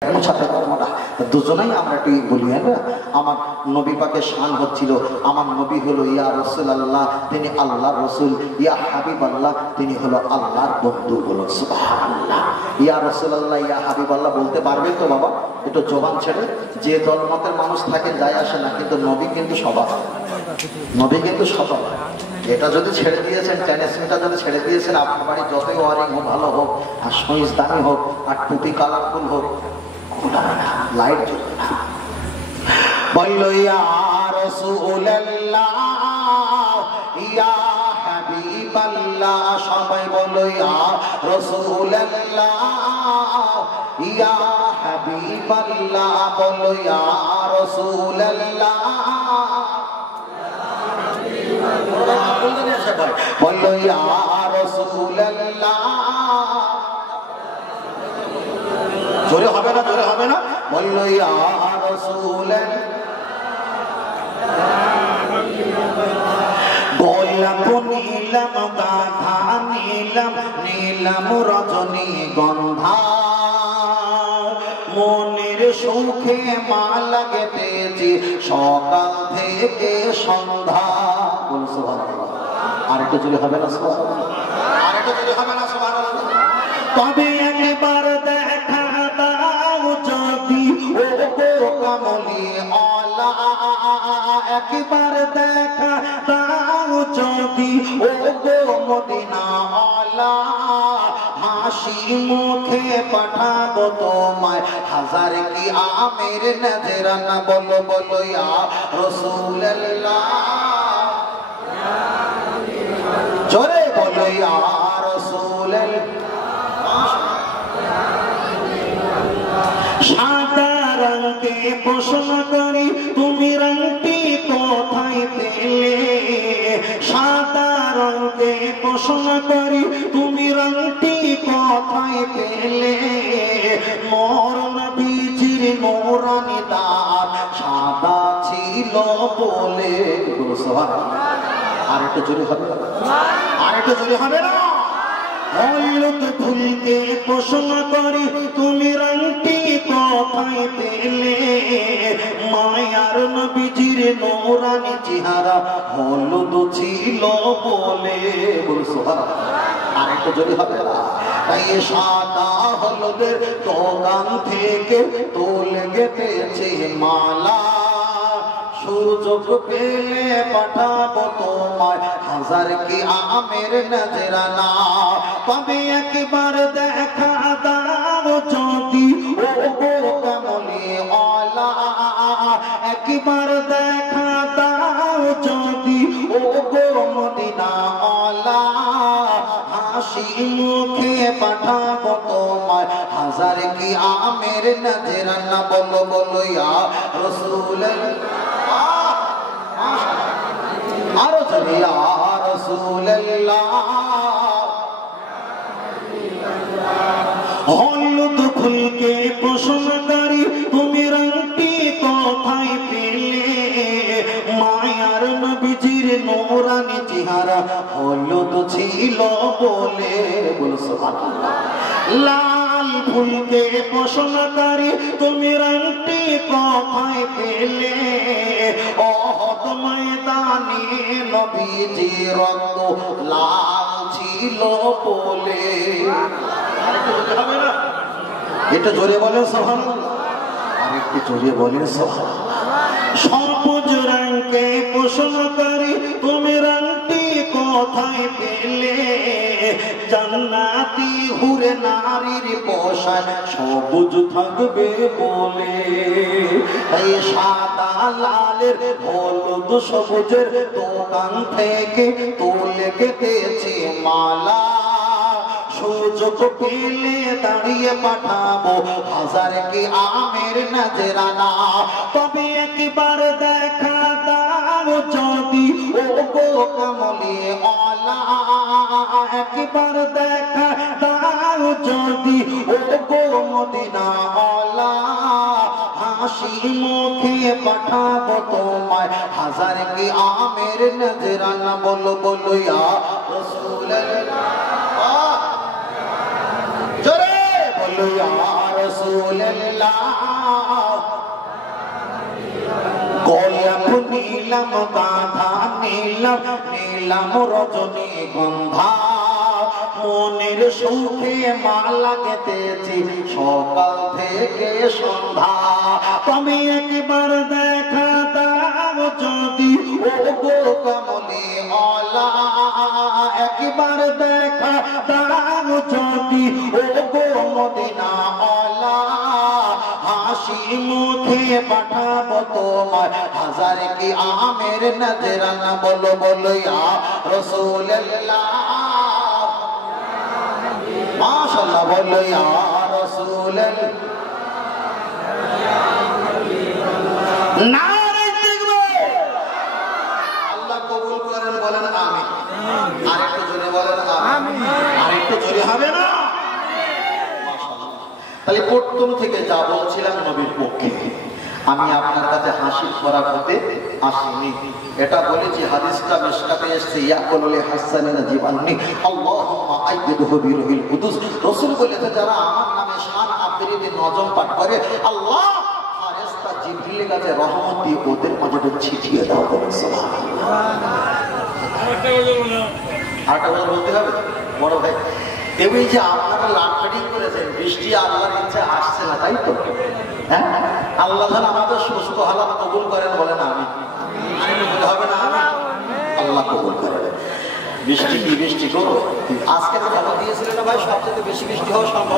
সাথে কর্মটা দুজনেই আমরা একটু বলি। আমার নবী পাকের শান হচ্ছিল, আমার নবী হলো ইয়া রাসূলুল্লাহ, তিনি আল্লাহর রাসূল। ইয়া হাবিবাল্লাহ, তিনি হলো আল্লাহর বন্ধু। বলো সুবহানাল্লাহ। ইয়া রাসূলুল্লাহ, ইয়া হাবিবাল্লাহ বলতে পারবেন তো বাবা? একটু জবান ছেড়ে। যে দলমতের মানুষ থাকে যায় আসে না, কিন্তু নবী কিন্তু সবার, নবী কিন্তু সবার। এটা যদি ছেড়ে দিয়েছেন, ট্যানেসমিটা যদি ছেড়ে দিয়েছেন, আপনার বাড়ি যতই ওয়ারিং হোক, ভালো হোক, আর সুইচ দামি হোক, আর টুপি কালারফুল হোক, লাইট জ্বলবে না। বললো ইয়া রাসূলুল্লাহ, ইয়া হাবিবাল্লাহ, সবাই বলো ইয়া রাসূলুল্লাহ, ইয়া হাবিবাল্লাহ, বলো ইয়া রাসূলুল্লাহ, বললো ইয়া রাসূলুল্লাহ। জোরে হবে না, জোরে হবে না। বললো ইয়া রাসূলুল্লাহ, গোলাপ নীলাম, গাধা নীলাম, নীলাম রজনী গন্ধা, মনের সুখে মালা গেঁথেছি সকাল থেকে সন্ধ্যা। বলো সুবহানাল্লাহ। আর একটু জোরে হবে না সুবহানাল্লাহ? আর একটু জোরে হবে না সুবহানাল্লাহ? তবে একবার দেখা দাও যদি ও গো কামলি আলা, একবার দেখা দাও যদি ও গো মদিনা আলা, হাসি মুখে পাঠাবো তোমায় হাজার কি আমের নজরানা। বলো বলো ইয়া রাসূলুল্লাহ, জোরে বলো ইয়া রাসূলুল্লাহ। সাদা রঙকে প্রশ্ন করি তুমি রঙটি কোথায় পেলে, সাদা রঙকে প্রশ্ন করি তুমি রঙটি কোথায় পেলে, মোর নবীজির নূরানি দাঁত সাদা ছিল বলে। আর একটু জোরে হবে না? আর একটু জোরে হবে না? হলুদ ফুলকে প্রশ্ন করি তুমি রঙটি কোথায় পেলে, মায়ার নবীজির নূরানি চেহারা হলুদ ছিল বলে। বলো সুবহানাল্লাহ। আর একটু জোরে হবে না? তাই সাদা হলুদের দোকান থেকে তোলে গেঁথেছে মালা, সুযোগ পেলে পাঠাবো তোমায় হাজার কি আমের নজরানা। তবে একবার দেখা দাও যদি ও গো কামলি আলা, একবার দেখা দাও যদি ও গো মদিনা আলা, হাসি মুখে পাঠাবো তোমায় হাজার কি আমের নজরানা। বলো বলো ইয়া রাসূলুল্লাহ, আরো জোরে ইয়া রাসূলুল্লাহ। হলুদ ফুলকে প্রশ্ন করি তুমি রঙটি কোথায় পেলে, মায়ার নবীজির নূরানি চেহারা হলুদ ছিল বলে। বলো সুবহানাল্লাহ। লাল ফুলকে প্রশ্ন করি তুমি রঙটি কোথায় পেলে, ওহদ ময়দানে নবীজির রক্ত লাল ছিল বলে। এটা জোরে বলেন সুবহানাল্লাহ। আর একটু জোরে বলেন সুবহানাল্লাহ। সবুজ রঙকে প্রশ্ন করি তুমি রঙটি কোথায় পেলে, জান্নাতি হুরে নারীর পোশাক সবুজ থাকবে বলে। এই সাদা লালের হলুদ সবুজের দোকান থেকে তুলে গেঁথেছে মালা, সুযোগ পেলে দাঁড়িয়ে পাঠাবো হাজার কি আমের নজরানা। তবে একবার দেখা দাও যদি ও গো কামলি আলা, একবার দেখা দাও যদি ও গো মদিনা আলা, হাসি মুখে পাঠাবো তোমায় হাজার কি আমের নজরানা। বলো বলো ইয়া রাসূলুল্লাহ, জোরে বলো ইয়া রাসূলুল্লাহ। গোলাপ নীলাম গাঁধা নীলাম নীলাম রজনীগন্ধা মনের সুখে মালা গেঁথেছি সকাল থেকে সন্ধ্যা তুমি একবার দেখা দাও যদি ও গো কমলি ওয়ালা একবার দেখা দাও যদি ও গো মদিনা ওয়ালা হাসি মুখে পাঠাবো তোমার হাজার কি আমের নজরানা বলো বলো ইয়া রাসূলুল্লাহ মাশাআল্লাহ বলো ইয়া রাসূলুল্লাহ নারে তাকবীর আল্লাহ কবুল করেন বলেন আমিন আরেকটু জোরে বলেন আমিন আরেকটু জোরে হবে না মাশাআল্লাহ তাহলে প্রথম থেকে যা বলছিলাম নবীর পক্ষে আমি আপনার কাছে হাসি খোরাক হতে আসিনি এটা বলেছি হাদিসটা মিশকাতে এসেছে ইয়াকুলুল হাসানিনা জীবানি আল্লাহুম্মা আইয়িদহু বিরুহিল কুদুস রাসূল বলেছে যারা আমার নামে শান আফরিদি নজম পাঠ করে আল্লাহ ফেরেশতা জিবরিলের কাছে রহমত দিয়ে ওদের মাঝে ছিটিয়ে দাও বলেন সুবহানাল্লাহ আরেকটা কথা বলতে হবে বড় ভাই এই যে আপনারা লাটকাটিং করেছেন বৃষ্টি আল্লাহর ইচ্ছা আসছে না তাই তো হ্যাঁ আল্লাহ যেন আমাদের সুস্থ হালাত কবুল করেন বলেন আমিন হবে না আল্লাহ কবুল করেন বৃষ্টি কি বৃষ্টি করো আজকে তো খবর দিয়েছিলেন না ভাই সবচেয়ে বেশি বৃষ্টি হওয়া সম্ভব